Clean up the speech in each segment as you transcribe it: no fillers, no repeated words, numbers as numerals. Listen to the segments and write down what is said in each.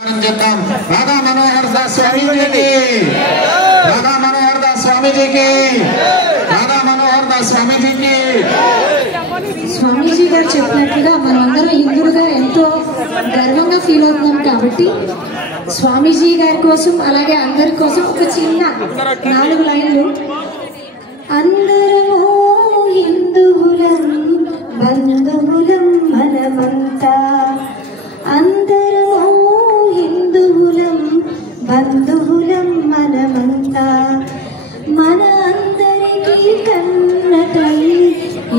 राधा मनोहर दास स्वामी जी की, राधा मनोहर दास स्वामी जी की, राधा मनोहर दास स्वामी जी की। స్వామీజీ గారు చెప్పినట్లుగా మనమందరం హిందువులుగా ఎంతో గర్వంగా ఫీల్ అవుతున్నాం కాబట్టి స్వామీజీ గారి కోసం అలాగే అందరి కోసం ఒక చిన్న 4 లైన్లు. అందరము హిందువులం బంధువులం మనమంతా, అందరము హిందువులం బంధువులం మనమంతా, మన అందరికీ కన్న తల్లి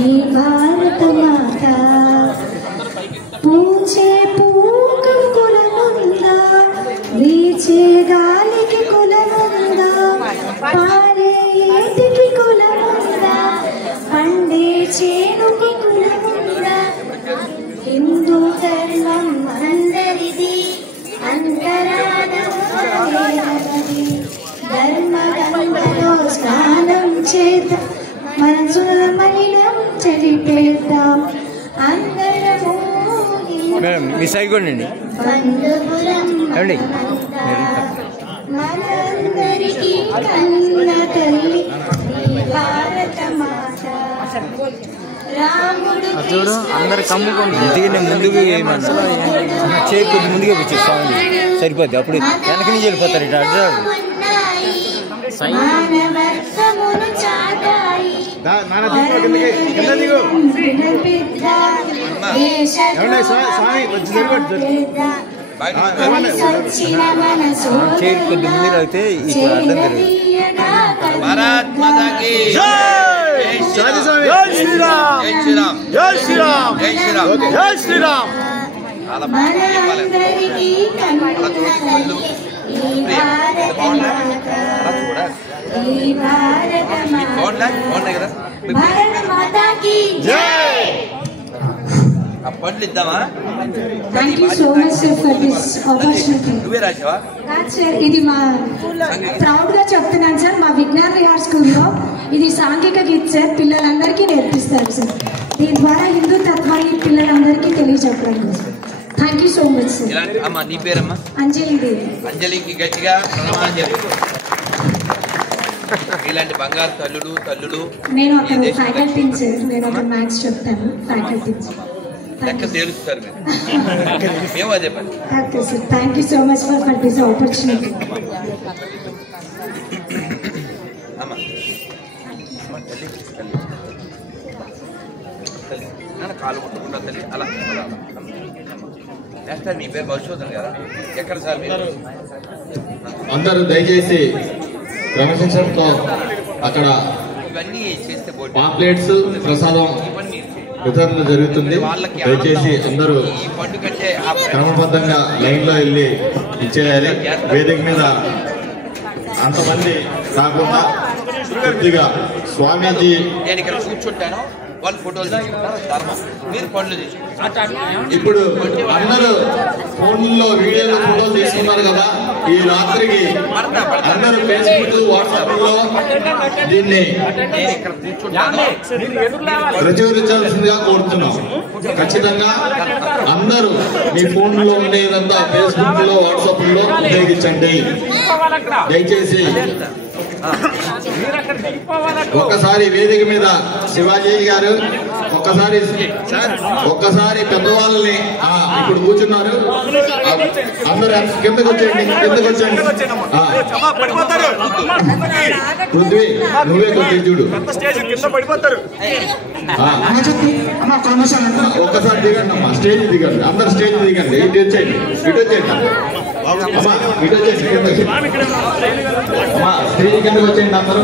ఈ భారత మాత. పూచే పూకు కులముందా, వీచే గాలికి కులముందా, పారే ఏటికి కులముందా, పండే చేనుకి కులముందా. హిందూ ధర్మం అందరిది, అంతరానది, ధర్మ గంగలో స్నానం చేద్దాం, మనసుల మలినం చెరిపేద్దాం. అందరము మిస్ అయిపోండి. మనందరికీ కన్న తల్లి భారత మాత. రాముడు చూడు అందరు కమ్ముకోండి. ముందుకు చేయి ముందుగా వచ్చేస్తామండి, సరిపోద్ది. అప్పుడు వెనక నుంచి వెళ్ళిపోతారు. ఇట్లా అడ్డారు మానవత్వమును చాటాయి, చేయి కొద్ది ముందు అయితే ఇప్పుడు అర్థం తెలియదు. Thank you so much sir for this opportunity. ఇది మా ప్రౌడ్ గా చెప్తున్నాను సార్. మా విజ్ఞాన్ విహార్ స్కూల్లో ఇది సాంఘిక గీత్ సార్. పిల్లలందరికీ నేర్పిస్తారు సార్. దీని ద్వారా హిందూ తత్వాన్ని పిల్లలందరికీ తెలియజెప్పడం కోసం. Thank you so much sir. నీ పేరమ్మా? అంజలి దేవి. అంజలికి గట్టిగా ప్రణామాంజలి. ఇలాంటి బంగారు తల్లుడు. నేను ఒక ఫ్యాకల్టీ సార్. నేను ఒక మ్యాథ్స్ చెప్తాను ఫ్యాకల్టీ. లెక్క తేలుస్తారు మీరు. మేము అదే పని. Okay sir. Thank you so much for this opportunity. అమ్మా తల్లి కాలు కొట్టుకుంటా తల్లి. అలా నెక్స్ట్ టైం మీ పేరు మధుసూదన్ గారా? ఎక్కడ సార్ మీరు? అందరూ దయచేసి క్రమశిక్షణతో అక్కడ ఇవన్నీ చేస్తే పాంప్లెట్స్ ప్రసాదం వితరణ జరుగుతుంది. దయచేసి అందరూ క్రమబద్ధంగా లైన్ లో వెళ్ళి ఇచ్చేయాలి. వేదిక మీద అంతమంది కాకుండా కొద్దిగా స్వామీజీ నేను ఇక్కడ కూర్చుంటాను, వాళ్ళు ఫోటోలు తీసుకుంటారు, ధర్మం. మీరు పనులు తీసుకుంటారు. ఇప్పుడు అందరూ ఫోన్లో వీడియోలు ఫోటోలు తీసుకున్నారు కదా. ఈ రాత్రికి అందరూ ఫేస్బుక్ వాట్సాప్ లో దీన్ని ప్రచురించాల్సిందిగా కోరుతున్నాం. ఖచ్చితంగా అందరూ మీ ఫోన్ లో ఉండేదంతా ఫేస్బుక్ లో వాట్సాప్ లో ఉపయోగించండి. దయచేసి ఒక్కసారి వేదిక మీద శివాజీ గారు ఒక్కసారి పెద్దవాళ్ళని ఇప్పుడు కూర్చున్నారు. అందరూ కిందకు వచ్చేయండి. పృథ్వీ నువ్వే కొద్ది చూడు. ఒక్కసారి దిగండి అమ్మా, స్టేజ్ దిగండి. అందరు స్టేజ్ దిగండి. ఇటు వచ్చేయండి. అమ్మా ఇటు వచ్చేసి అమ్మా స్టేజ్ కిందకు వచ్చేయండి అందరూ.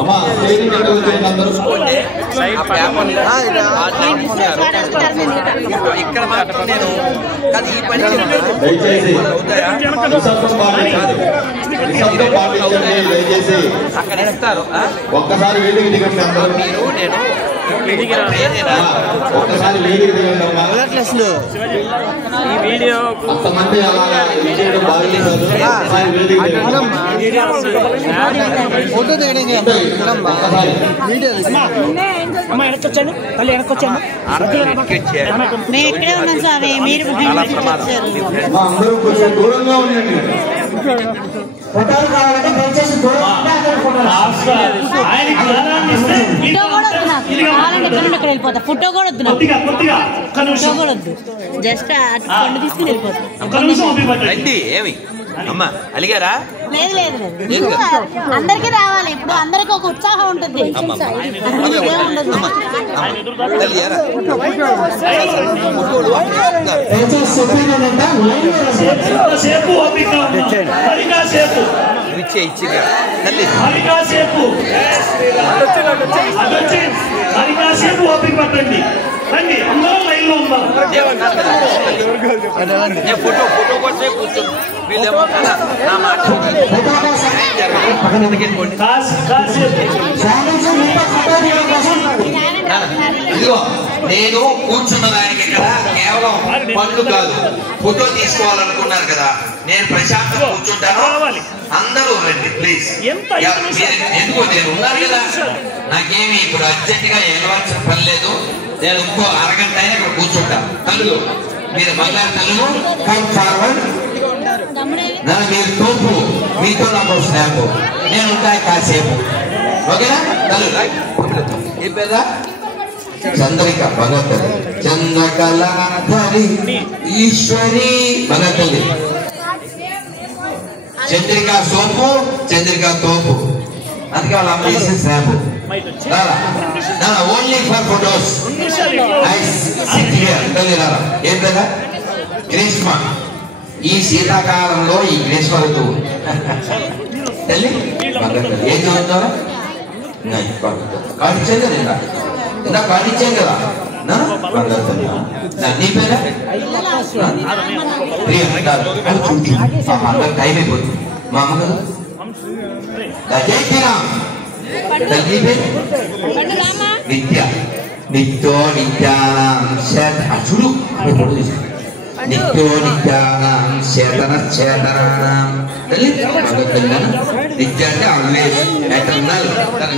అమ్మా స్టేజ్ కిందకు వచ్చేయండి అందరూ. దయచేసి నిశ్శబ్దం పాటించండి. దయచేసి ఒక్కసారి వేదిక దిగండి అందరూ. ఒక్కసారి వేదిక దిగండి అమ్మా. అంతమంది అలాగా విజయడం బాగలేదు. ఒక్కసారి వేదిక దిగండి. అందరూ కొంచెం దూరంగా ఉండండి. ఫోటోలు కావాలంటే దయచేసి వెళ్ళిపోతా. ఫోటో కూడా వద్దు, ఫోటో కూడా వద్దు, జస్ట్ తీసుకుని వెళ్ళిపోతా. ఏమి అమ్మా అలిగారా? లేదు లేదు లేదు, అందరికీ రావాలి. ఇప్పుడు అందరికి ఒక ఉత్సాహం ఉంటుంది. పట్టండి రండి, అందరూ లైన్ లో ఉన్నారు. ఫోటో కోసం కూర్చోండి. నేను కూర్చున్న దానికి ఇక్కడ కేవలం పనులు కాదు, ఫోటో తీసుకోవాలనుకున్నారు కదా, నేను ప్రశాంతంగా కూర్చుంటాను. అందరూ రండి ప్లీజ్. ఎందుకు నేను ఉన్నాను కదా, నాకేమి ఇప్పుడు అర్జెంట్ గా వెళ్ళవలసిన పని లేదు. నేను ఇంకో అరగంట అయినా ఇక్కడ కూర్చుంటా. తల్లు మీరు బంగారు తల్లు కమ్ ఫార్వర్డ్. మీరు తోపు, మీతో నాకు స్నాప్, నేను ఉంటాయి కాసేపు. ఓకేనా తల్లు? ఏ పేరా? చంద్రిక భగవతల్లి, చంద్రకళాధరి ఈశ్వరి భగవతల్లి. చంద్రిక సోపు, చంద్రిక తోపు, అందుకే వాళ్ళ అమ్మ చేసే స్నాప్. Only for photos. ఏం కదా గ్రీష్మ, ఈ శీతాకాలంలో ఈ గ్రీష్మ ఋతువు తల్లి ఏం చదువుతారా? కాడిచ్చాను కదా ఇందా కాడిచ్చాను కదా. నీ పేరా? టైం అయిపోతుంది. మా అమ్మ కదా జై శ్రీరామ్. తల్లి పేరు నిత్య. నిత్యో నిత్యానాం చూడు, నిత్యో నిత్యానాం చేతనాం. తల్లి నిత్య అంటే ఆల్వేస్ ఎటర్నల్.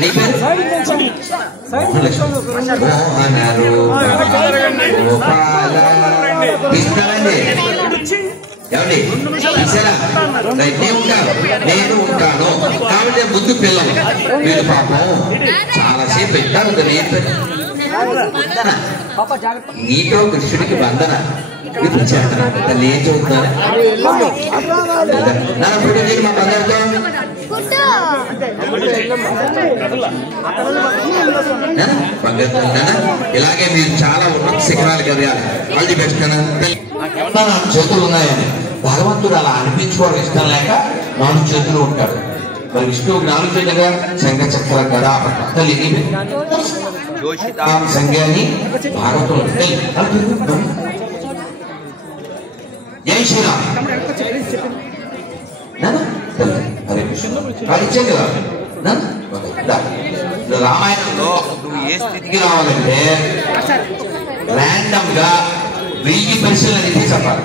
నీ పేరు? ఇస్తానండి ఏమండి? ఇస్తారా? నేను ఉంటాను కాబట్టి ముందు పిల్లలు వీళ్ళు పాపం చాలాసేపు పెట్టారు. నీతో కృష్ణుడికి బంధన ఇప్పుడు చేతన తల్లి ఏం చదువుతున్నారు? మా బంధంతో ఇలాగే మీరు చాలా ఉన్నత శిఖరాలకు ఎదగాలి. All the best. చేతులు ఉన్నాయని భగవంతుడు అలా అనిపించుకోవడం ఇష్టం లేక 4 చేతులు ఉంటాడు. మరి విష్ణువుకి 4 చేతులుగా శంఖ చక్ర గదా తల్లి సంఖ్యాన్ని భాగవతం. జై శ్రీరామ్. హరే కృష్ణ. ఇచ్చాను కదా రామాయణంలో నువ్వు ఏ స్థితికి రావాలంటే ర్యాండమ్ గా 1000 ప్రశ్నలు అడిగితే చెప్పాలి.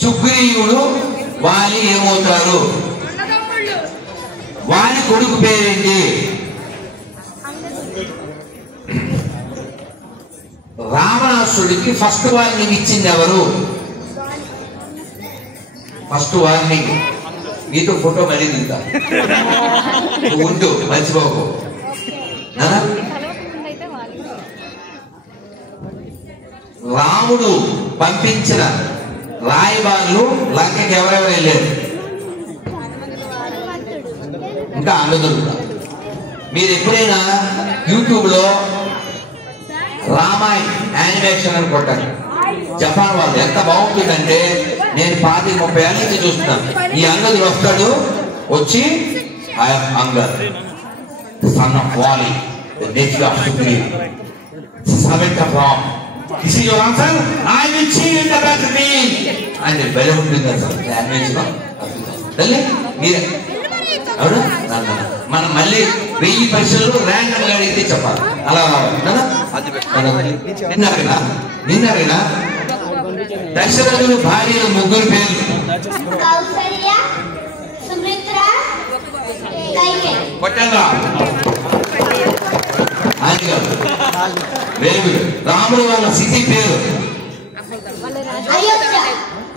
సుగ్రీవుడు వాలి ఏమవుతారు? వారి కొడుకు పేరేంటి? రావణాసుడికి ఫస్ట్ వార్నింగ్ ఇచ్చింది ఎవరు? First warning. మీతో ఫోటో మళ్ళీ దిగుతా ఉంటూ మర్చిపోకు. రాముడు పంపించిన రాయబారులు లంకకి ఎవరెవరు వెళ్ళారు? ఇంకా అన్నదుడు. మీరు ఎప్పుడైనా యూట్యూబ్ లో రామాయణ్ యానిమేషన్ అని కొట్టారు. జపాన్ వాళ్ళు ఎంత బాగుంటుందంటే, నేను 25-30 ఏళ్ళ నుంచి చూస్తున్నాను. ఈ అంగదుడు వస్తాడు, వచ్చి అంగద్ సన్ ఆఫ్ వాలి, the native of Sugreev, seventh of Ram. This is your answer? I will see in the battlefield. And the belly ఉంటుంది అసలు యానిమేషన్. తల్లి మీరే అవునా? మనం మళ్ళీ 1000 ప్రశ్నలు ర్యాండమ్ గా అడిగితే చెప్పాలి. అలా నిన్న దశరథుని భార్యలు 3 పేర్లు. కొట్టంగా రాముడు వాళ్ళ సిటీ పేరు,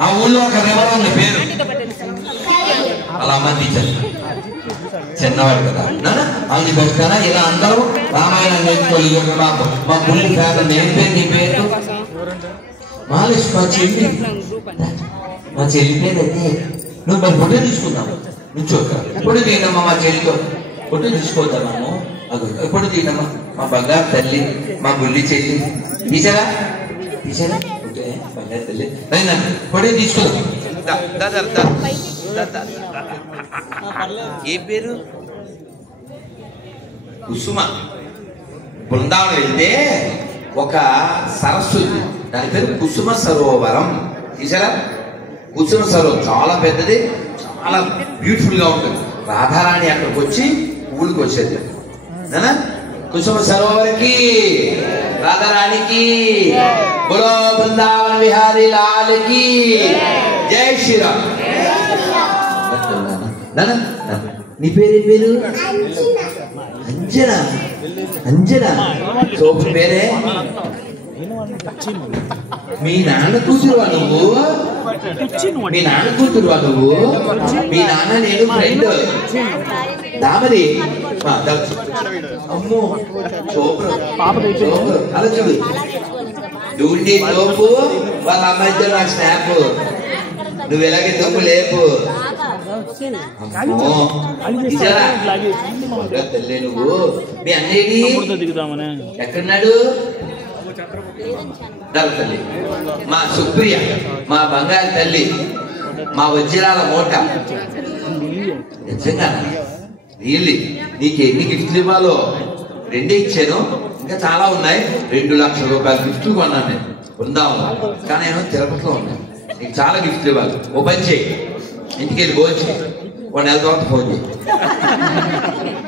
ఆ ఊళ్ళో ఒక రివర్ ఉంది పేరు. అలా మంది చిన్నవాడు కదా అది పెడతారా? ఇలా అందరూ రామాయణం నేర్చుకోవాలి. మా పుల్లి ఫ్యామిలీ ఏం పేరు? నీ పేరు మాలేష్. మా చెల్లి పేరు అయితే నువ్వు మరి ఫోటో తీసుకుందాము. నుంచోక ఎప్పుడు తీయడమ్మా మా చెల్లితో ఫోటో తీసుకోవద్దాము. ఎప్పుడు తీయడమ్మా? మా బంగారు తల్లి, మా బుల్లి చెల్లి తీసారా? బంగారు తల్లి ఫోటో తీసుకుందాం. ఏ పేరు? కుసుమ. బృందావనం వెళ్తే ఒక సరస్సు ఉంది, దాని పేరు కుసుమ సరోవరం. తీసారా? కుసుమ సరోవరం చాలా పెద్దది, చాలా బ్యూటిఫుల్ గా ఉంటుంది. రాధారాణి అక్కడికి వచ్చి ఊళ్ళకి వచ్చేది. కుసుమ సరోవరకి రాధారాణికి బోలో బృందావన విహారీ లాల్కి జై శ్రీరామ్. నీ పేరేం పేరు? అంజనా. అంజనా సోపు పేరే. మీ నాన్న కూతురువా నువ్వు? మీ నాన్న కూతురువా నువ్వు? మీ నాన్న నేను ఫ్రెండ్ దామది. అమ్మో సోపు అలా చూడు. డూండి తోపు వాళ్ళ అమ్మాయితో నాకు స్నాప్. నువ్వు ఎలాగే తోపు లేపు. తల్లి నువ్వు. మీ అన్నయ్యని ఎక్కడున్నాడు? తల్లి మా సుప్రియ, మా బంగారు తల్లి, మా వజ్రాల మూట. నిజంగా రియల్లీ నీకు ఎన్ని గిఫ్ట్లు ఇవ్వాలో 2 ఇచ్చాను. ఇంకా చాలా ఉన్నాయి. 2 లక్షల రూపాయల గిఫ్ట్లు కొన్నాను నేను బృందావనం. కానీ ఏమో తిరుపతిలో ఉన్నాయి. నీకు చాలా గిఫ్ట్లు ఇవ్వాలి. ఓ పని చేయి, ఇంటికి వెళ్ళి ఫోన్ చేయి. 1 నెల తర్వాత ఫోన్ చేయి.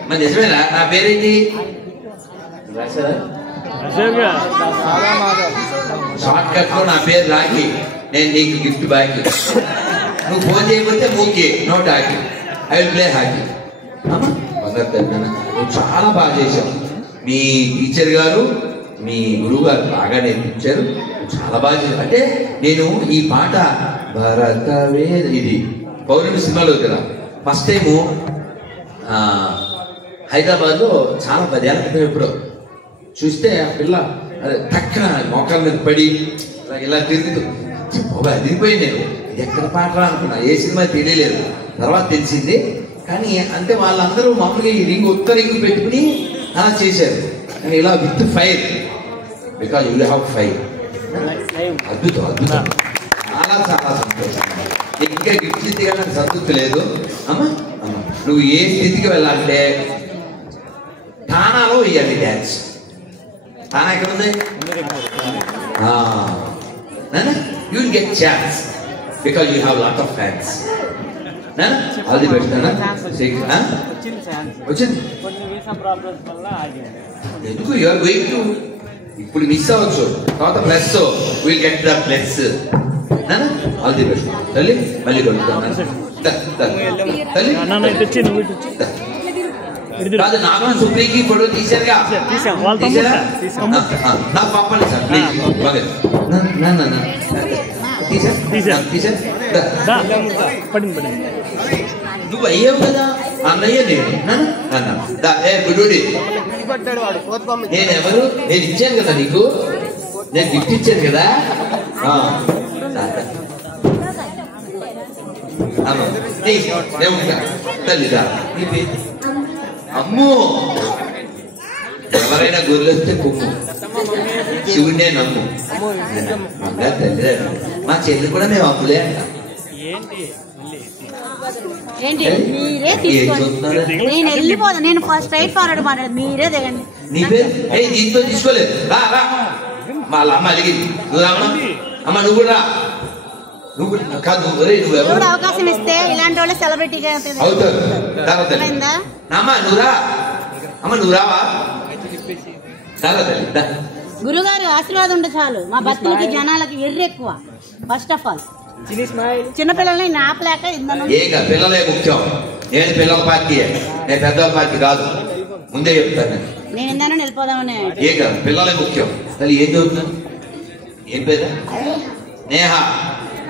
మరి నిజమేనా? నా పేరేంటి? షార్ట్ కట్ లో నా పేరు రాకి. నేను నీకు గిఫ్ట్ బాకీ. నువ్వు ఫోన్ చేయకపోతే మూకి no talkie. I will play hockey. నువ్వు చాలా బాగా చేశావు. మీ టీచర్ గారు, మీ గురువు గారు బాగా నేర్పించారు. చాలా బాగా చేశారు. అంటే నేను ఈ పాట భరతవే ఇది పౌర్ణమి సినిమాలో కదా ఫస్ట్ టైము హైదరాబాద్ లో చాలా 10 ఏళ్ళ క్రితం ఎప్పుడో చూస్తే ఆ పిల్ల తక్కువ మోకాల మీద పడి ఇలా తిరుగుతూ అదిరిపోయింది. నేను ఇది ఎక్కడ పాటరా అనుకున్నా. ఏ సినిమా తెలియలేదు, తర్వాత తెలిసింది. కానీ అంటే వాళ్ళందరూ మామూలుగా ఈ రింగ్ ఒక్క రింగ్ పెట్టుకుని అలా చేశారు. ఇలా with fire, because you have fire. అద్భుతం అద్భుతం. చాలా చాలా సంతోషం. ఇంకా గిఫ్ట్ స్థితిగా నాకు సంతృప్తి లేదు. అమ్మా నువ్వు ఏ స్థితికి వెళ్ళాలంటే ఠానాలో వేయాలి డ్యాన్స్. ఠానా ఎక్కడ ఉంది? You will get chance because you have lot of fans. All the best. వచ్చింది ఎందుకు? యు ఆర్ గోయింగ్ టు ఇప్పుడు మిస్ అవ్వచ్చు, తర్వాత plus will get the plus. All the best తల్లి. మళ్ళీ కొడుతున్నాను తల్లి. కాదు నాకు సుప్రీకి ఫోటో తీసారుగా, నాకు పంపండి సార్ ప్లీజ్. నువ్వు అయ్యావు కదా అన్నయ్య నేను. నేను ఎవరు? నేను ఇచ్చాను కదా నీకు, నేను గిఫ్ట్ ఇచ్చాను కదా. తల్లిదా నీ పేరు? అమ్మో ఎవరైనా గొర్రెస్తే కొమ్ము, శివుడినే నమ్ము. తల్లి మా చెల్లి కూడా మేము అమ్ములే అంట. ఏంటి మీరే తీసుకోండి, నేను వెళ్ళిపోదా. నేను స్ట్రైట్ ఫార్వర్డ్ మాట్లాడదు, మీరే దిగండి. నీ పేరు దీంతో తీసుకోలేదు. రా రా వాళ్ళ అమ్మ అలిగింది. నువ్వు అమ్మ అమ్మ నువ్వు కూడా నువ్వు కాదు నువ్వెవరు ఇప్పుడు అవకాశం ఇస్తే ఇలాంటి వాళ్ళే సెలబ్రిటీగా అవుతారు. నువ్వు రావా గురుగారు ఆశీర్వాదం ఉంటే చాలు. మా భక్తులకి జనాలకి ఎర్రి ఎక్కువ. ఫస్ట్ ఆఫ్ ఆల్ చిన్నపిల్లల్ని నాపలేక ఏక పిల్లలే ముఖ్యం. నేను పిల్లల పార్టీ, నేను పెద్దల పార్టీ కాదు, ముందే చెప్తాను. నేను ఏందన్నా వెళ్ళిపోదామని. ఏక పిల్లలే ముఖ్యం. అది ఏం చదువుతున్నాను? ఏం పేరు? నేహ.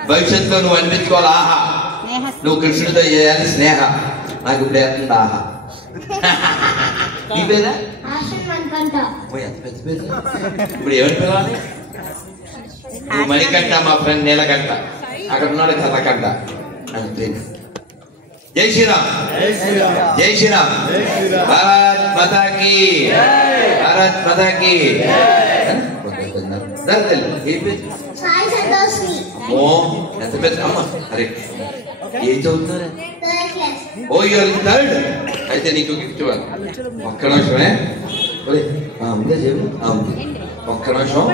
భవిష్యత్తులో నువ్వు అనిపించుకోవాలి ఆహా. నువ్వు కృష్ణుడితో చేయాలి స్నేహ. నాకు ఇప్పుడు వేస్తుంది ఆహా. నీ పేరా? ఇప్పుడు ఎవరి పిల్లలు? నువ్వు మణికంట, మా ఫ్రెండ్ నీలకంట, అక్కడ ఉన్నాడు కర్రకంట. జై శ్రీరామ్, జై శ్రీరామ్. భారత్ మాతాకి, భారత్ మాతాకి. అమ్మో ఎంత పెద్ద అమ్మ. అరే ఏం చదువుతున్నారు? ఓ యూఆర్ ఇన్ థర్డ్. అయితే నీకు గిఫ్ట్ ఇవ్వాలి. ఒక్క నిమిషమే. ఉందే చెప్పు. ఒక్క నిమిషం.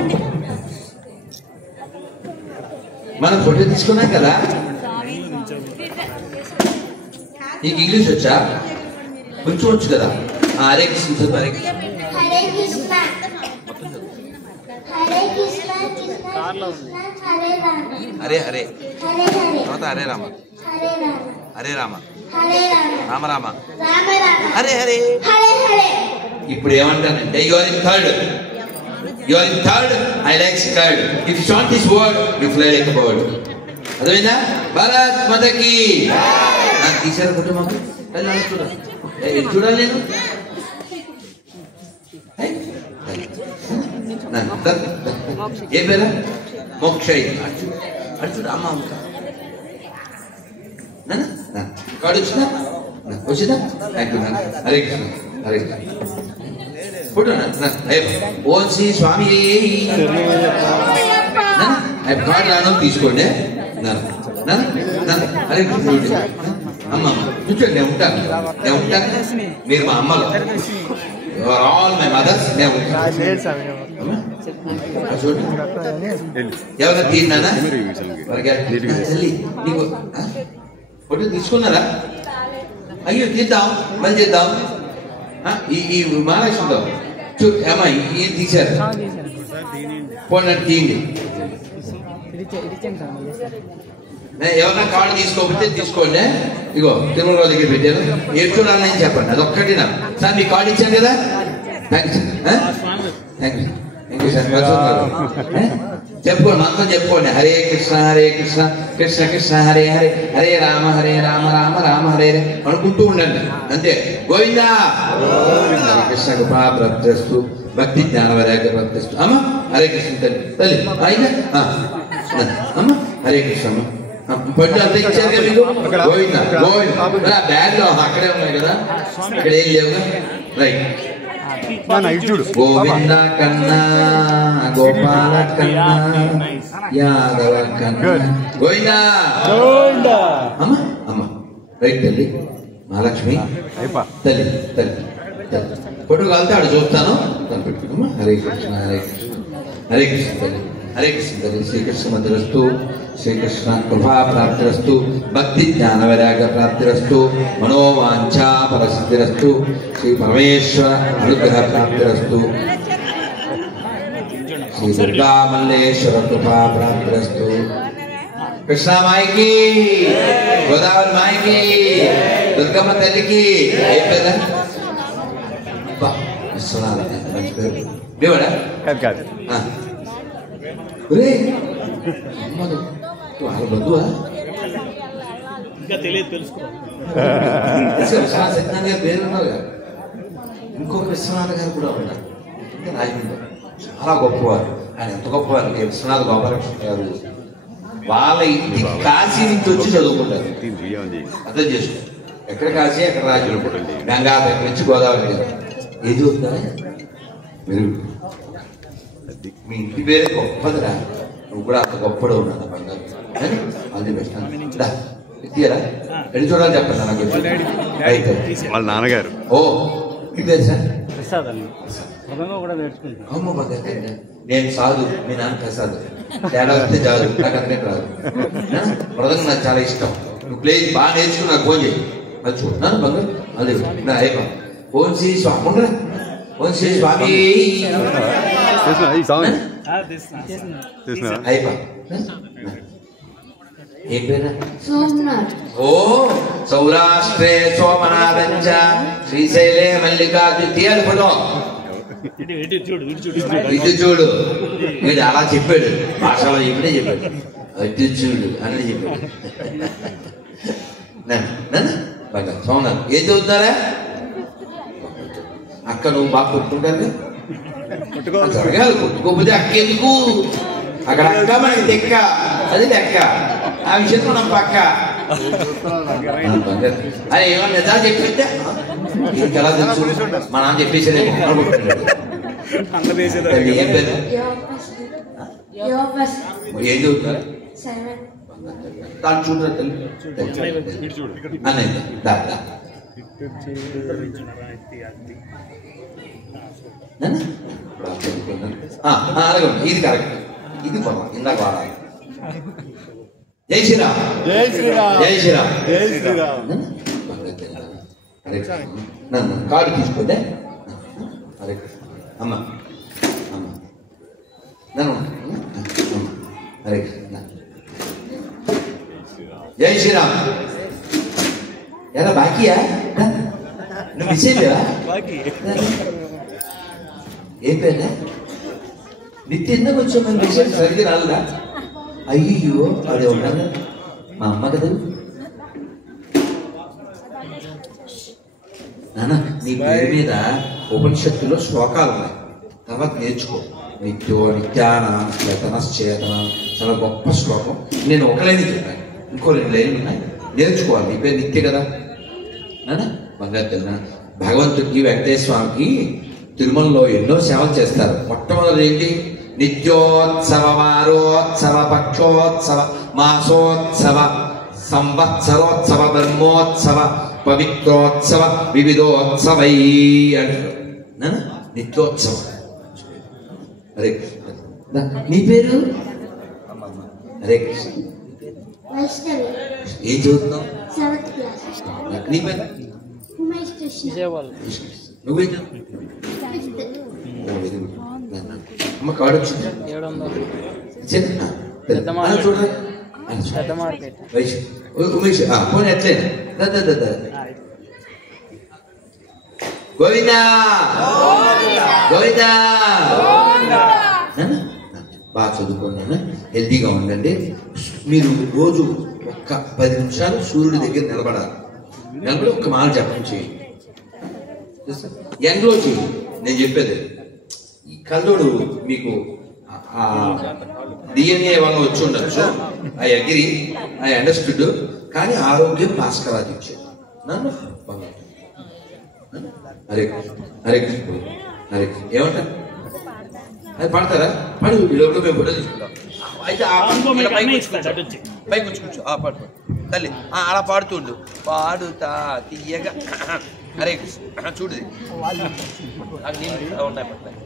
మనం ఫోటో తీసుకున్నాం కదా. నీకు ఇంగ్లీష్ వచ్చా? కొంచెం వచ్చు కదా. హరే కృష్ణ చదువు. హరే కృష్ణ. హరే కృష్ణ, హరే కృష్ణ, కృష్ణ కృష్ణ హరే రామ. హరే హరే. హరే హరే. తర్వాత హరే రామ. హరే రామ. హరే రామ. హరే రామ. రామ రామ. రామ రామ. హరే హరే. హరే హరే. ఇప్పుడు ఏమంటానంటే you are in third. You are in third, I like third. If you chant this word, you fly like a bird. అదేనా? భారత్ మాతాకి. నాకు తీసారా ఫోటో మాకు? చూడాలి నేను. ఏ పేరా? మోక్షయ్. అడుచుడు అమ్మ అమ్మ. కాడు వచ్చిందా? వచ్చిందా? Thank you. Hare Krishna, Hare Krishna. Om Shri Swami. Card తీసుకోండి. హరే కృష్ణ. అమ్మ కూర్చోండి, నేను ఉంటాను, నేను ఉంటాను. మీరు మా అమ్మలు, ఆల్ మై మదర్స్. నేను చూడండి ఎవరైనా తీరినానా? నీకు ఫోటో తీసుకున్నారా? అయ్యో తీద్దాం, మళ్ళీ చేద్దాం. ఈ మహాలక్ష్మితో అమ్మా ఇది తీశారు. పోనీ తీయండి. ఎవరన్నా కార్డు తీసుకోకపోతే తీసుకోండి. ఇగో తిరుమల దగ్గర పెట్టాను. ఏడు చూడాలని చెప్పండి. అది ఒక్కటి నా సార్ మీ కార్డు ఇచ్చాను కదా. Thank you, thank you, thank you sir. చెప్పుకోండి, అంతా చెప్పుకోండి. హరే కృష్ణ, హరే కృష్ణ, కృష్ణ కృష్ణ హరే హరే, హరే రామ, హరే రామ, రామ రామ హరే హరే అనుకుంటూ ఉండండి. అంతే. గోవిందా. హరే కృష్ణ కృపా ప్రాప్తిరస్తు, భక్తి జ్ఞాన వైరాగ్య ప్రాప్తిరస్తు. అమ్మ హరే కృష్ణ తల్లి, తల్లి అయినా అమ్మ హరే కృష్ణ. పట్టు అంతా ఇచ్చారు కదా మీకు. గోవిందా, గోవింద. బ్యాగ్ లో అక్కడే ఉన్నాయి కదా, ఇక్కడ ఏం లేవుగా. రైట్. గోవింద కన్నా, గోపాల కన్నా, యాదవ కన్నా, గోవిందా. అమ్మ అమ్మ రైట్ తల్లి. మహాలక్ష్మి తల్లి, తల్లి తల్లి. ఫోటో కలితే చూస్తాను. పెట్టుకుమ్మా. హరే కృష్ణ, హరే కృష్ణ, హరే కృష్ణ తల్లి, హరే కృష్ణ తల్లి. శ్రీకృష్ణ మందిరస్తు, శ్రీకృష్ణ కృపా ప్రాప్తిరస్తు, భక్తి జ్ఞాన వైరాగ్య ప్రాప్తిరస్తు, మనోవాంఛా ఫలసిద్ధిరస్తు, శ్రీ పరమేశ్వర అనుగ్రహ ప్రాప్తిరస్తు, శ్రీ దుర్గా మల్లేశ్వర కృపా ప్రాప్తిరస్తు. కృష్ణామాయికి, గోదావరి మాయికి, దుర్గమ్మ తల్లికి. ఏ పేరు? విశ్వనాథ. మంచి పేరు. దేవాడా? వాళ్ళ బంధువా? ఇంకా తెలియదు, తెలుసుకో. విశ్వనాథ సత్యనారాయణ గారి పేరు ఉన్నారు. ఇంకొక విశ్వనాథ గారు కూడా ఉన్నారు. ఇంకా రాజమండ్రి చాలా గొప్పవారు. ఆయన ఎంత గొప్పవారు. విశ్వనాథ గోపాలకృష్ణ గారు వాళ్ళ ఇంటి కాశీ నుంచి వచ్చి చదువుకుంటారు. అర్థం చేసుకో. ఎక్కడ కాశీ, ఎక్కడ రాజులు. గంగాధర్ నుంచి గోదావరి గారు. ఏది చదువుతారా మీరు? మీ ఇంటి పేరే గొప్పదిరా. నువ్వు కూడా అంత గొప్పడు ఉన్నాను బంగారు. అది బెస్ట్. తీయరా ఎన్ని చూడాలి చెప్పండి నాకు. వాళ్ళ నాన్నగారు. ఓ మీ పేరు సార్? ప్రసాద్ అమ్మ కూడా నేర్చుకుంటాను. అమ్మ నేను సాధు, మీ నాన్న ప్రసాద్. తేడా వస్తే చాలు, నాకు అందుకని రాదు. మృదంగం నాకు చాలా ఇష్టం. నువ్వు ప్లే బాగా నేర్చుకుని నాకు ఫోన్ చేయి. అది చూడన్నాను బంగారు అదే నా అయిపో. ఓం శ్రీ స్వామి ఉండరా, ఓం శ్రీ స్వామి అయిపో. ఏం పేరు? సోమనాథ్. ఓ సౌరాష్ట్రే సోమనాథంచ శ్రీశైలే మల్లికార్జున అనుకుంటా. ఇటు చూడు, వీడు అలా చెప్పాడు, భాషలో ఇప్పుడే చెప్పాడు. ఇటు చూడు అని చెప్పాడు. బాగా సోమనాథ్ ఏం చదువుతారా అక్క? నువ్వు బాగా కొట్టుకుంటారు జరగాలి, కొట్టుకోకపోతే అక్క ఎందుకు? అక్కడ అక్క మనకి తెక్క, అది లెక్క. ఆ విషయం మనం పక్క. అరే ఏమన్నా నిజాలు చెప్పితే ఎలా తెలుసు? మా నాన్న చెప్పేసేదే. ఏం పేరు? ఏం చదువుతారా? దాన్ని చూడరా అన్నయ్య దాదా అలాగండి. ఇది కరెక్ట్, ఇది పొలం ఇందాక వాడాలి. జై శ్రీరామ్, జై శ్రీరామ్, జై శ్రీరామ్, జై శ్రీరామ్. నన్ను కార్డు తీసుకుంటే హరే కృష్ణ. అమ్మ అమ్మ నన్ను హరే కృష్ణ. జై శ్రీరామ్. ఎలా బాకీయా? నువ్వు మిస్ అయిపోయా? ఏం పేరు? నిత్య ఎందుకు వచ్చావు? మన విషయం సరిగ్గా రాలేదా? అయ్యో అది ఉన్నాను మా అమ్మ కదా. నాన్న నీ పేరు మీద ఉపనిషత్తులో శ్లోకాలు ఉన్నాయి, తర్వాత నేర్చుకో. నిత్యానాం చేతనం చాలా గొప్ప శ్లోకం. నేను ఒక లైన్ చెప్పాను, ఇంకో 2 లైన్లు ఉన్నాయి, నేర్చుకోవాలి. నీ పేరు నిత్య కదా నాన్న. బంగారు తెల్ల భగవంతుడికి వెంకటేశ్వర స్వామికి తిరుమలలో ఎన్నో సేవలు చేస్తారు. మొట్టమొదటి ఏంటి? నిత్యోత్సవ, వారోత్సవ, పక్షోత్సవ, మాసోత్సవ, సంవత్సరోత్సవ, బ్రహ్మోత్సవ, పవిత్రోత్సవ, వివిధోత్సవై అంటారు. నిత్యోత్సవం. హరే కృష్ణ. నీ పేరు? హరే కృష్ణ. వైష్ణవి. ఏం చదువుతున్నావు? 7th class. నీ పేరు? ఉమేష్ కృష్ణ. నువ్వేం చదువు? 5th. అమ్మ కార్డు వచ్చింది. ఉమేష్ పోనీ ఎట్లయినా గోవిందా గోవిందా. బాగా చదువుకున్నాను, హెల్తీగా ఉండండి. మీరు రోజు ఒక్క 10 నిమిషాలు సూర్యుడి దగ్గర నిలబడాలి. నిలబడి ఒక్క మాట జపం చేయండి. ఎండ్లో చేయండి. నేను చెప్పేది ఈ కల్లోడు మీకు DNA వల్ల వచ్చి ఉండొచ్చు, ఐ అగ్రి, ఐ అండర్స్టూడ్. కానీ ఆరోగ్యం భాస్కరాది ఇచ్చాడు. నన్ను హరే కృష్ణ, హరే కృష్ణ, హరే కృష్ణ. ఏమంటారు? అది పాడతారా? పాడు. ఈలోపు మేము ఫోటో తీసుకుంటాం. అయితే పైకి కూర్చో పాడు తల్లి. అలా పాడుతుండు, పాడుతా తీయగా. హరే కృష్ణ. చూడు నాకు నీళ్ళు ఉన్నాయి పడతాయి.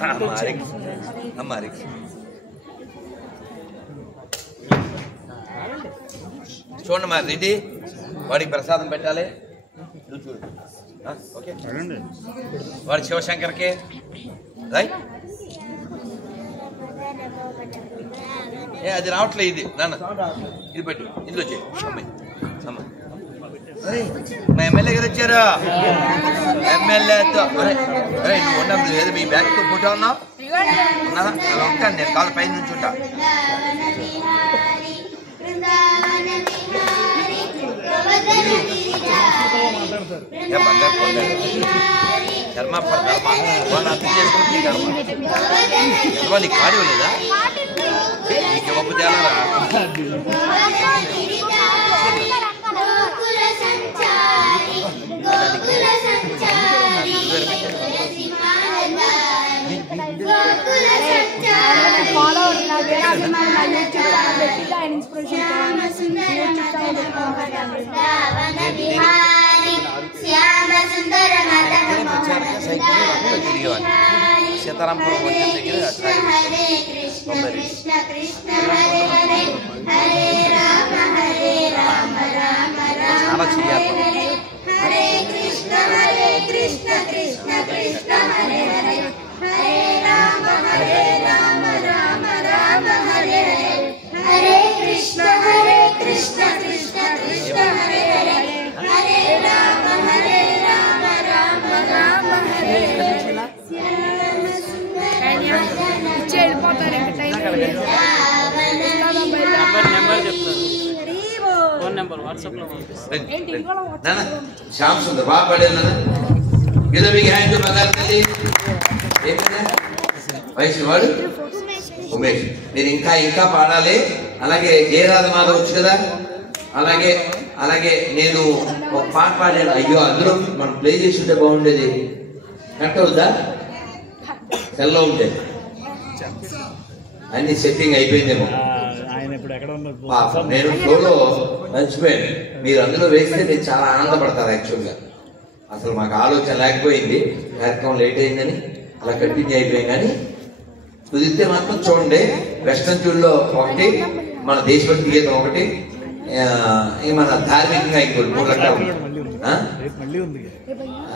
అమ్మ హరే కృష్ణ, అమ్మ హరే కృష్ణ. చూడండి మా రెడ్డి, వాడికి ప్రసాదం పెట్టాలి. చూడు ఓకే. వాడి శివశంకర్కి రైట్. అది రావట్లే. ఇది నాన్న ఇది పెట్టు, ఇందులో చేయి. అమ్మాయి అమ్మ మా ఎమ్మెల్యే గారు వచ్చారు. ఎమ్మెల్యేతో నువ్వు ఉన్నాం లేదు, మీ బ్యాగ్తో ఫోటో ఉన్నావు ఉన్నారా? అలా ఉంటాను నేను, కాళ్ళ పైన నుంచి ఉంటా. ధర్మ నీకు కాడి లేదా? నీకు ఇవ్వకపోతే ఎలా? సీతారాంపురం దగ్గర హరే కృష్ణ కృష్ణ కృష్ణ హరే హరే హరే రామ రామ రామ హరే హరే కృష్ణ కృష్ణ కృష్ణ హరే హరే హరే రామ రామ రామ హరే హరే హరే కృష్ణ కృష్ణ కృష్ణ హరే హరే హరే రామ రామ రామ హరే హరే శ్యామ్ సుందర్ బాగా పడేది వయసు వాడు ఉమేష్. మీరు ఇంకా ఇంకా పాడాలి. అలాగే జయరాధ మాధవ్ వచ్చు కదా, అలాగే అలాగే నేను ఒక పాట పాడాను. అయ్యో అందులో మనం ప్లే చేసి ఉంటే బాగుండేది. కరెక్ట్ అవుద్దా? సెల్లో ఉంటే అన్ని సెట్టింగ్ అయిపోయిందేమో. నేను షోలో మర్చిపోయాను. మీరు అందులో వేస్తే నేను చాలా ఆనందపడతాను. యాక్చువల్గా అసలు మాకు ఆలోచన లేకపోయింది, కార్యక్రమం లేట్ అయిందని అలా కంటిన్యూ అయిపోయింది. కానీ కుదిరితే మాత్రం చూడండి. వెస్టర్న్ ట్యూన్లో ఒకటి, మన దేశభక్తి గీతం ఒకటి, మన ధార్మికంగా ఇంకోటి 3 రకాలు.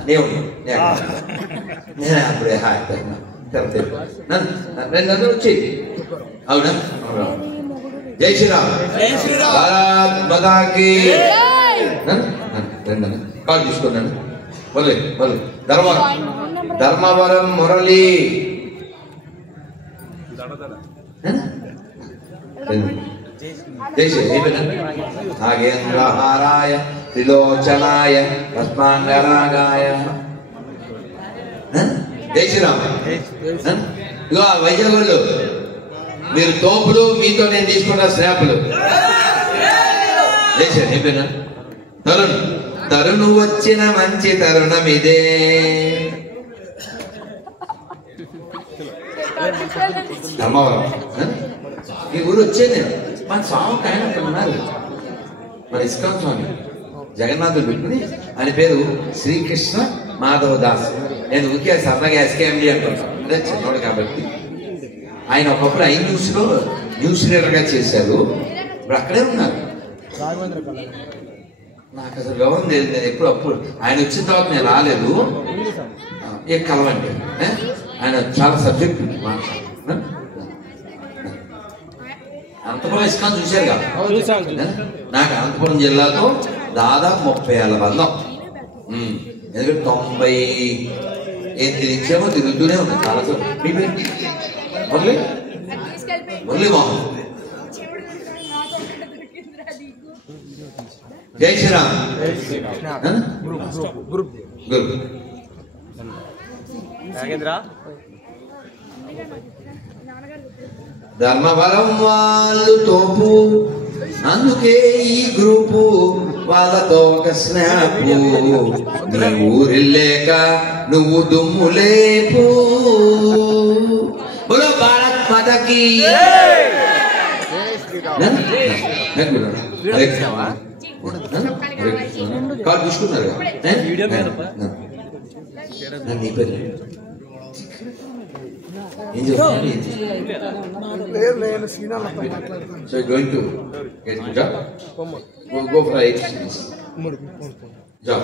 నేను అప్పుడే రెండు వచ్చి అవునా? జై శ్రీరామ్. భారత్ మాతాకి. కాల్ తీసుకున్నాను. బోలే బోలే. ధర్మవరం మురళి. నాగేంద్రహారాయ త్రిలోచనాయ రత్నాంగరాగాయ. జై శ్రీరామ్. ఇగో వైజాగ్ వాళ్ళు మీరు తోపులు, మీతో నేను తీసుకున్న స్నాపులు. అయిపోయినా? తరుణు వచ్చిన మంచి తరుణం ఇదే. ధర్మవరం ఈ ఊరు వచ్చేది. మన స్వామి ఆయన ఉన్నారు, మన ఇస్కాన్ స్వామి జగన్నాథుడు పెట్టుకుని ఆయన పేరు శ్రీకృష్ణ మాధవ్ దాస్. నేను ఊరికే సరదాగా ఎస్కేఎండి అంటున్నాను, అంటే చిన్నోడు కాబట్టి. ఆయన ఒకప్పుడు ఐ న్యూస్లో న్యూస్ రీడర్గా చేశారు. ఇప్పుడు అక్కడే ఉన్నారు. నాకు అసలు గౌరవం లేదు. నేను ఎప్పుడు అప్పుడు ఆయన వచ్చిన తర్వాత నేను రాలేదు. ఏ కలవండి, ఆయన చాలా సబ్జెక్ట్ అనంతపురం ఇస్కాన్ చూశారు కదా. నాకు అనంతపురం జిల్లాతో దాదాపు 30 ఏళ్ళ బంధం. ఎందుకంటే 98 నుంచేమో తిరుగుతూనే ఉంది చాలా. మురళి మురళీ మోహన్. జై శ్రీరామ్. ధర్మవరం వాళ్ళు తోపు, అందుకే ఈ గ్రూపు, వాళ్ళతో ఒక స్నాపు. నీ ఊరిల్లేక నువ్వు దుమ్ములేపు. బోలో భారత్ మాతాకి. కాదు చూసుకున్నారు So you're going to get a job? Go for it. Job.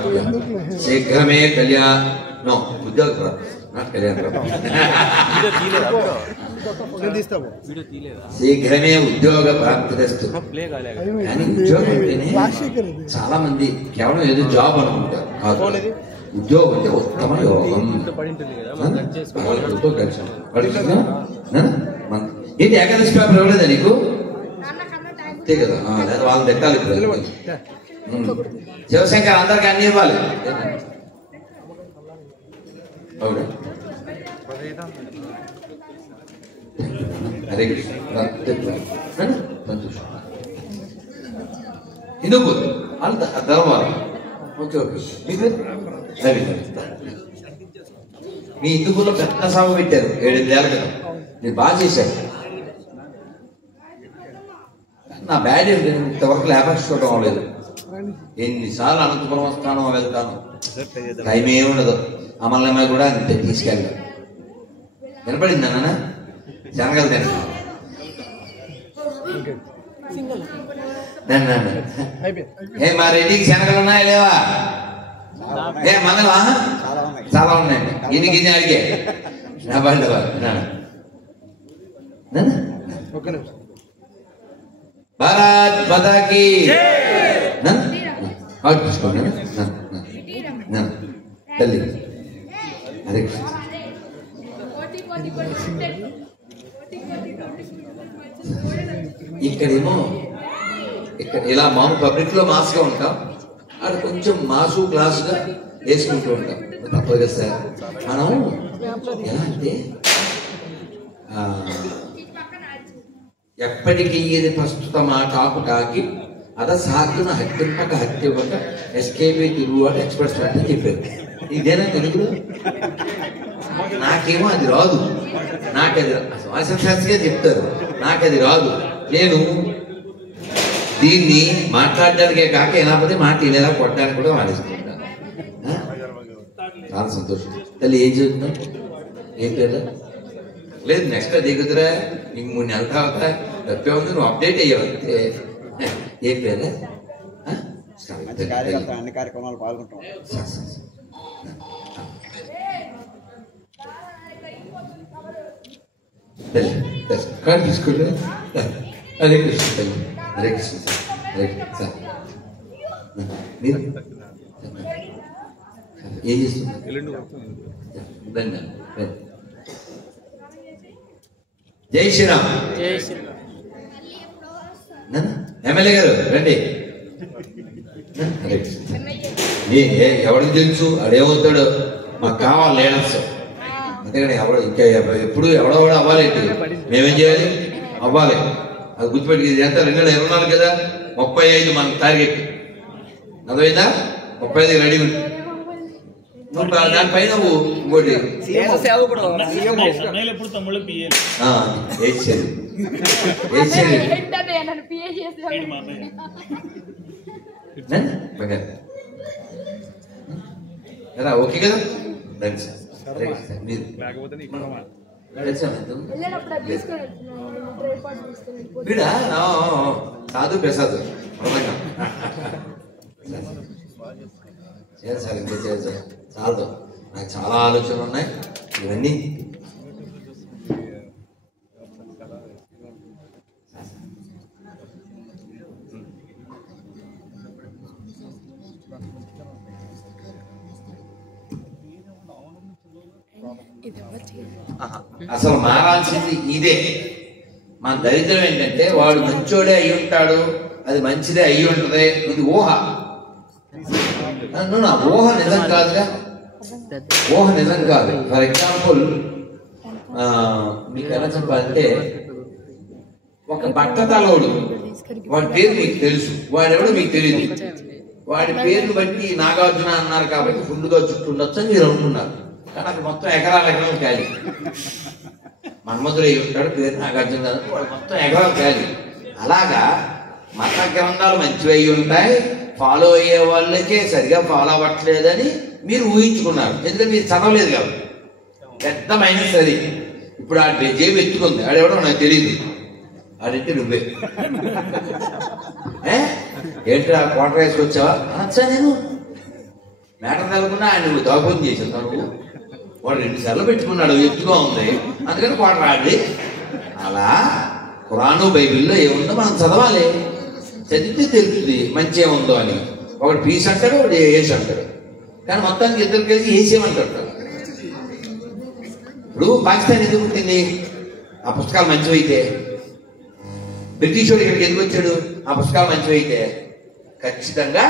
శీఘ్రమే కళ్యాణ్. No, ఉద్యోగ not కళ్యాణ్. శీఘ్రమే ఉద్యోగ ప్రాప్తిరస్తు. కానీ ఉద్యోగం అంటేనే చాలా మంది కేవలం ఏదో జాబ్ అనుకుంటారు. కాదు, ఉద్యోగం అంటే ఉత్తమ యోగం. ఏంటి ఏకాదశి పేపర్ ఇవ్వలేదా నీకు? అంతే కదా, లేదా వాళ్ళని పెట్టాలి. ఇప్పుడు శివశంకర్ అందరికి అన్ని ఇవ్వాలి. అవునా? హరే కృష్ణ. సంతోషం. హిందూపూర్ ధర్మవరం. Okay okay. మీ హిందూపూర్లో పెద్ద సభ పెట్టారు 7 ఏళ్ళ క్రితం. మీరు బాగా చేశారు. నా బ్యాడ్ ఏంటి, ఇంతవరకు లేబర్స్ చూడటం అవ్వలేదు. ఎన్నిసార్లు అనంతపురం వస్తానో వెళ్తాను, టైం ఏమి ఉండదు. అమలమ్మ కూడా అంతే తీసుకెళ్ళాను. వినపడిందా నాన్న? శనగలు తిన ఏ మా రెడ్డికి శనగలు ఉన్నాయా లేవా? ఏ మంగళవా? చాలా ఉన్నాయండి. ఇన్ని గిన్నె అడిగే నా బండి భారత్ మాతాకి తీసుకోండి తల్లి. హరే కృష్ణ. ఇక్కడేమో ఇక్కడ ఇలా మామూలు పబ్లిక్ లో మాస్గా ఉంటాం, అక్కడ కొంచెం మాసు క్లాసుగా వేసుకుంటూ ఉంటాం. తప్పదు కదా సార్. మనం ఎలా అంటే ఎప్పటికీ ఇది ప్రస్తుతం ఆ టాకి అద సాధన హత్తింపక హత్యవక ఎస్కేపీ తిరుగుబాటు ఎక్స్ప్రెస్ అంటే చెప్పారు. ఇదేనా తెలుగులో? నాకేమో అది రాదు. నాకది శాస్త్రిగా చెప్తారు, నాకది రాదు. నేను దీన్ని మాట్లాడడానికే కాక ఏనాపతి మాట ఇలా కొట్టడానికి కూడా వాడేసుకుంటాను. చాలా సంతోషం. తల్లి ఏం చదువుతున్నావు? ఏం పేరు? లేదు నెక్స్ట్ దిగుతురా, నీకు 3 నెలల తర్వాత తప్పే ఉంది, నువ్వు అప్డేట్ అయ్యావు అంతే. ఏం పేరు? అన్ని కార్యక్రమాలు పాల్గొంటాం. తీసుకోండి. హరే కృష్ణ తల్లి. హరే కృష్ణ సార్. హరే కృష్ణ సార్. మీరు ఏం చేస్తున్నారు? జై శ్రీరామ్. ఎమ్మెల్యే గారు రండి. హరే కృష్ణ. ఎవరికి తెలుసు అడేమవుతాడు? మాకు కావాలి లీడర్స్. అంతేగాని ఎవడు ఇంకా ఎప్పుడు ఎవడెవడో అవ్వాలేంటి? మేమేం చేయాలి? అవ్వాలి. అది గుర్తుపెట్టి ఎంత 2024 కదా, 35 మన టార్గెట్. అర్థమైందా? 35 రెడీ ఉంది. దానిపైన ఇంకోటి ఓకే కదా? వీడా కాదు ప్రసాద్ చేయాలి సార్. ఇంకా చేయాలి సార్. చాలు, నాకు చాలా ఆలోచనలు ఉన్నాయి. ఇవన్నీ అసలు మారాల్సింది ఇదే. మన దరిద్రం ఏంటంటే వాడు మంచోడే అయి ఉంటాడు, అది మంచిదే అయి ఉంటది. ఇది ఊహ. ఊహ నిజం కాదుగా. ఊహ నిజం కాదు. ఫర్ ఎగ్జాంపుల్ మీకు ఎలా చెప్పాలంటే, ఒక బట్టతలోడు, వాడి పేరు మీకు తెలుసు, వాడెవడో మీకు తెలియదు. వాడి పేరును బట్టి నాగార్జున అన్నారు కాబట్టి ఫుల్గా చుట్టూ ఉండొచ్చు అని మీరు అనుకున్నారు. కానీ అక్కడ మొత్తం ఎకరాలు ఖాళీ. మన్మధుడు అయి ఉంటాడు, పేరు నాగార్జున గారు, వాడు మొత్తం ఎకరాలు ఖాళీ. అలాగా మత గ్రంథాలు మంచివి అయి ఉంటాయి, ఫాలో అయ్యే వాళ్ళకే సరిగా ఫాలో అవ్వట్లేదని మీరు ఊహించుకున్నారు. ఎందుకంటే మీరు చదవలేదు కాబట్టి. పెద్ద మైనస్ అది. ఇప్పుడు ఆ జేబు ఎత్తుకుంది, ఆడెవడో నాకు తెలియదు. ఆడింటే నువ్వే ఏంటి ఆ క్వార్టర్ వేసుకొచ్చావా అనొచ్చా? నేను మేటర్ తగకుండా ఆయన నువ్వు దోపం చేసావు. నువ్వు వాడు 2 సార్లు పెట్టుకున్నాడు, ఎత్తుగా ఉంది, అందుకని క్వార్టర్ ఆడి. అలా ఖురాను బైబిల్లో ఏముందో మనం చదవాలి. చదివితే తెలుస్తుంది మంచి ఏముందో అని. ఒకటి పీస్ అంటాడు, ఒకటి ఏసి అంటాడు. కానీ మొత్తానికి ఇద్దరు కలిసి ఏసేయమంటాడు. ఇప్పుడు పాకిస్తాన్ ఎందుకు పుట్టింది? ఆ పుస్తకాలు మంచివైతే. బ్రిటిష్ వాడు ఇక్కడికి ఎందుకు వచ్చాడు? ఆ పుస్తకాలు మంచివైతే. ఖచ్చితంగా